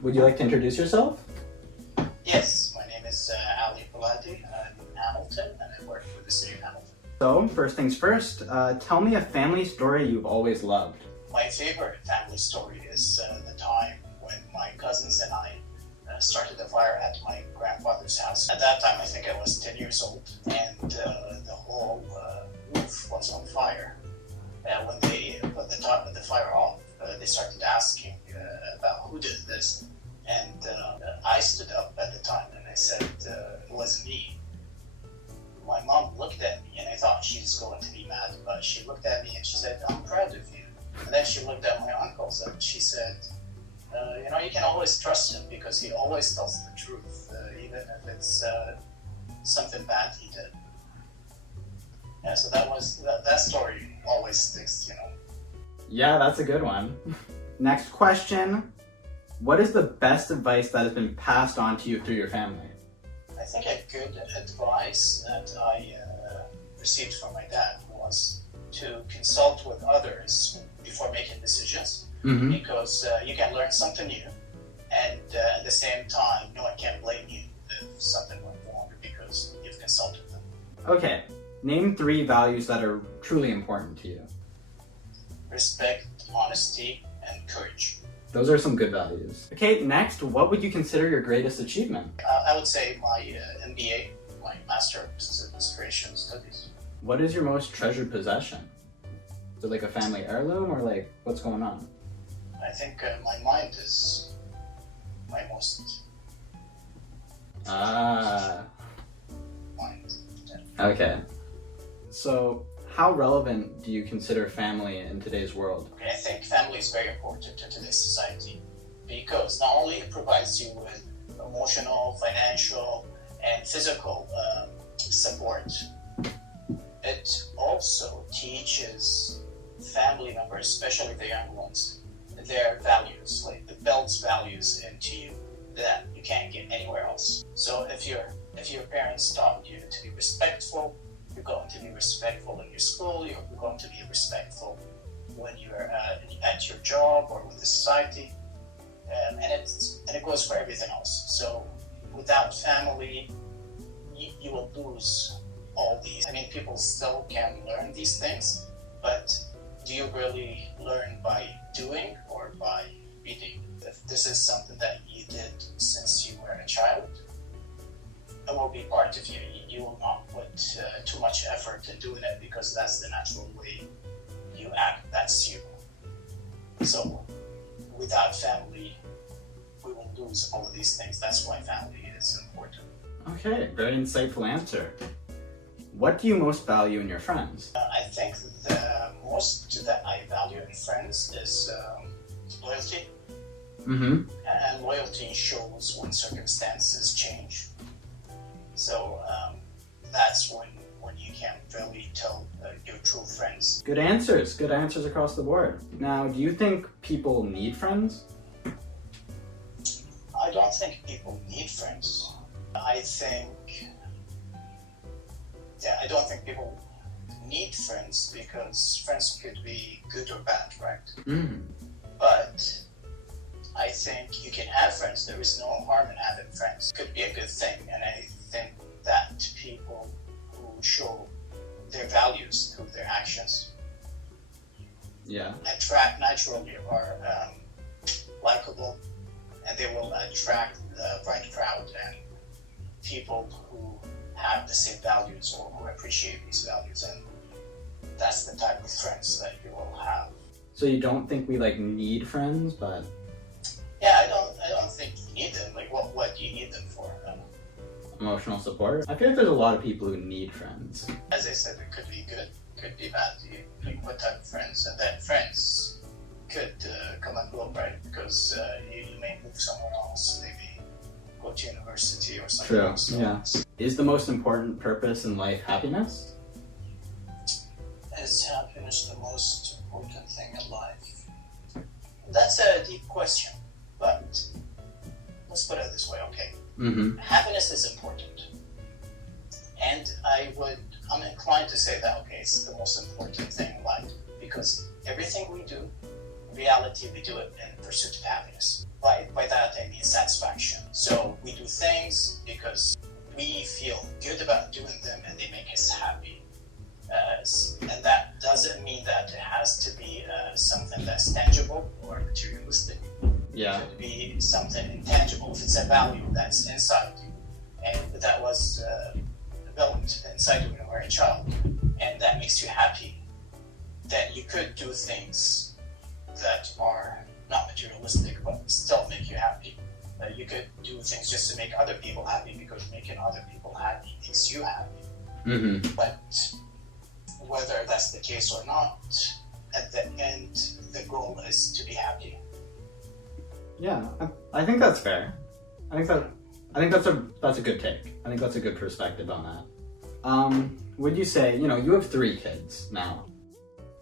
Would you like to introduce yourself? Yes, my name is Ali Pouladi. I'm in Hamilton and I work for the city of Hamilton. So, first things first, tell me a family story you've always loved. My favorite family story is the time when my cousins and I started a fire at my grandfather's house. At that time, I think I was 10 years old, and the whole roof was on fire. When they put the top of the fire off, they started asking about who did this. And I stood up at the time and I said, it wasn't me. My mom looked at me and I thought she was going to be mad, but she looked at me and she said, I'm proud of you. And then she looked at my uncles and she said, you can always trust him because he always tells the truth, even if it's something bad he did. Yeah, so that story always sticks, Yeah, that's a good one. Next question. What is the best advice that has been passed on to you through your family? I think a good advice that I received from my dad was to consult with others before making decisions, because you can learn something new, and at the same time, no one can blame you if something went wrong because you've consulted them. Okay, name 3 values that are truly important to you. Respect, honesty, and courage. Those are some good values. Okay, next, what would you consider your greatest achievement? I would say my MBA, my Master of Business Administration studies. What is your most treasured possession? Is it like a family heirloom or like what's going on? I think my mind is my most mind. Yeah. Okay. So, how relevant do you consider family in today's world? I think family is very important to today's society because not only it provides you with emotional, financial, and physical support, it also teaches family members, especially the young ones, their values, like it builds values into you that you can't get anywhere else. So if your parents taught you to be respectful, you're going to be respectful in your school, you're going to be respectful when you're at your job or with the society, and it goes for everything else. So without family, you will lose all these. I mean, people still can learn these things, but do you really learn by doing or by reading? If this is something that you did since you were a child, it will be part of you. You will not put too much effort in doing it because that's the natural way you act. That's you. So without family, we will lose all of these things. That's why family is important. Okay, very insightful answer. What do you most value in your friends? I think the most that I value in friends is loyalty. And loyalty shows when circumstances change. So that's when you can really tell your true friends. Good answers across the board. Now, do you think people need friends? I don't think people need friends. I don't think people need friends because friends could be good or bad, right? But I think you can have friends. There is no harm in having friends. It could be a good thing, and I think that people who show their values through their actions naturally are likable, and they will attract the right crowd and people who have the same values or who appreciate these values, and that's the type of friends that you will have. So you don't think we need friends, but yeah, I don't think you need them. Like what do you need them for? Emotional support? I feel like there's a lot of people who need friends. As I said, it could be good, could be bad. What type of friends? And then friends could come and go, right? Because you may move somewhere else, maybe go to university or something else. Yeah. Is the most important purpose in life happiness? Is happiness the most important thing in life? That's a deep question, but let's put it this way, okay? Happiness is important. And I'm inclined to say that, okay, it's the most important thing in life because everything we do, reality, we do it in pursuit of happiness. By that, I mean satisfaction. So we do things because we feel good about doing them and they make us happy. And that doesn't mean that it has to be something that's tangible or materialistic. Yeah. It could be something intangible if it's a value that's inside you and that was developed inside you when you were a child and that makes you happy. Then you could do things that are not materialistic but still make you happy. You could do things just to make other people happy because making other people happy makes you happy. Mm-hmm. But whether that's the case or not, at the end, the goal is to be happy. Yeah, I think that's fair. I think that's a good take. I think that's a good perspective on that. Would you say, you have 3 kids now.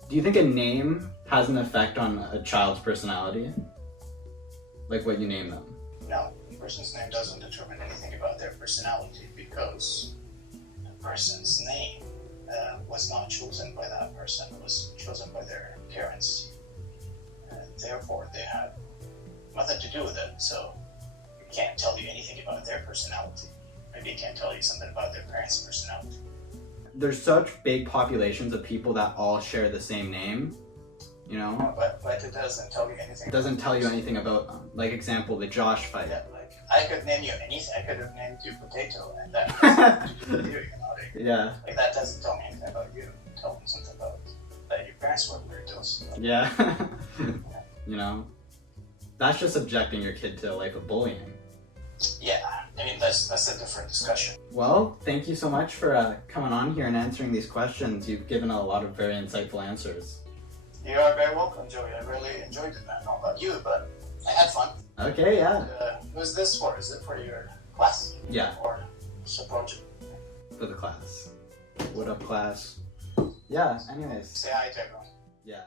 Do you think a name has an effect on a child's personality? Like what you name them? No, a person's name doesn't determine anything about their personality because a person's name was not chosen by that person, it was chosen by their parents. And therefore, they had nothing to do with it, so it can't tell you anything about their personality. Maybe it can't tell you something about their parents' personality. There's such big populations of people that all share the same name, No, but it doesn't tell you anything. It doesn't tell you anything about them. Like example, the Josh fight. Yeah, like I could name you anything. I could have named you Potato, and that has nothing to do with you, Yeah. Like that doesn't tell me anything about you. Tell me something about that your parents were weirdos. Yeah. That's just subjecting your kid to a life of bullying. Yeah, I mean that's a different discussion. Well, thank you so much for coming on here and answering these questions. You've given a lot of very insightful answers. You are very welcome, Joey. I really enjoyed it, man. I don't know about you, but I had fun. Okay, yeah. Who's this for? Is it for your class? Yeah. Or just a project? For the class. What up, class? Yeah, anyways. Say hi to everyone. Yeah.